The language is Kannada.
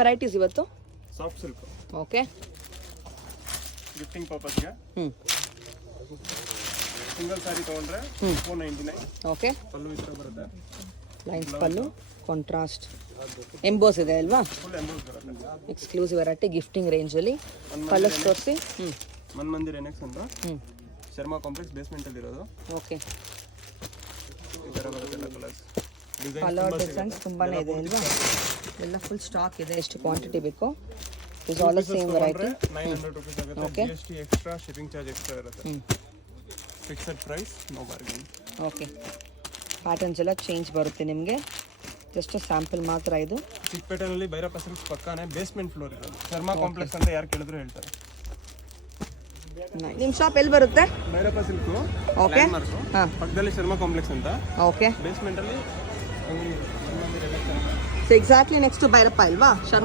ವೆರೈಟೀಸ್ ಇವತ್ತು? Soft silk. ಓಕೆ, ಗಿಫ್ಟಿಂಗ್ ಪರ್ಪಸ್ಗೆ. ಸಿಂಗಲ್ ಸಾರಿ ತಗೊಂಡ್ರೆ 499. ಓಕೆ, ಪಲ್ಲು ಇಷ್ಟ ಬರುತ್ತೆ. ಲೈನ್ಸ್ ಪಲ್ಲು, ಕಾಂಟ್ರಾಸ್ಟ್ ಎಂಬೋಸ್ ಇದೆ ಅಲ್ವಾ? ಫುಲ್ ಎಂಬೋಸ್ ಬರುತ್ತೆ. ಎಕ್ಸ್ಕ್ಲೂಸಿವ್ ವೆರೈಟಿ ಗಿಫ್ಟಿಂಗ್ ರೇಂಜಲ್ಲಿ. ಕಲರ್ಸ್ ತೋರಿಸಿ. ಮನ್ಮಂದಿರ್ ಎನೆಕ್ಸ್ ಅಂತ ಶರ್ಮಾ ಕಾಂಪ್ಲೆಕ್ಸ್ ಬೇಸ್ಮೆಂಟ್ ಅಲ್ಲಿ ಇರೋದು. ಓಕೆ, ಈ ಥರ ಬರುತ್ತೆ ಎಲ್ಲ ಕಲರ್ಸ್. ಕಲರ್ ಡಿಸೈನ್ಸ್ ತುಂಬಾನೇ ಇದೆ ಅಲ್ವಾ? ಎಲ್ಲ ಫುಲ್ ಸ್ಟಾಕ್ ಇದೆ. ಎಷ್ಟು ಕ್ವಾಂಟಿಟಿ ಬೇಕು? Is all the same variety. 900 rupees ಆಗುತ್ತೆ. Okay. GST extra, shipping charge extra ಇರುತ್ತೆ. Fixed price, no bargaining. Okay, patterns ಎಲ್ಲ ಚೇಂಜ್ ಬರುತ್ತೆ ನಿಮಗೆ. ಜಸ್ಟ್ ಸ್ಯಾಂಪಲ್ ಮಾತ್ರ ಇದು. ಚಿಕ್ಕಪೇಟೆನಲ್ಲಿ ಭೈರಪ್ಪ ಸಿಲ್ಕ್ಸ್ ಪಕ್ಕಾನೆ ಬೇಸ್ಮೆಂಟ್ ಫ್ಲೋರ್ ಇರೋದು. ಶರ್ಮಾ ಕಾಂಪ್ಲೆಕ್ಸ್ ಅಂತ ಯಾರು ಕೇಳಿದ್ರು ಹೇಳ್ತಾರೆ. ನಿಮ್ಮ ಶಾಪ್ ಎಲ್ಲಿ ಬರುತ್ತೆ? ಭೈರಪ್ಪ ಸಿಲ್ಕ್. ಓಕೆ, ಹಾಂ, ಪಕ್ಕದಲ್ಲಿ ಶರ್ಮಾ ಕಾಂಪ್ಲೆಕ್ಸ್ ಅಂತ. ಓಕೆ, ಬೇಸ್ಮೆಂಟ್ ಅಲ್ಲಿ ಸೊ ಎಕ್ಸಾಕ್ಟ್ಲಿ ನೆಕ್ಸ್ಟ್ ಭೈರಪ್ಪ ಅಲ್ವಾ? ಶರ್ಮಾ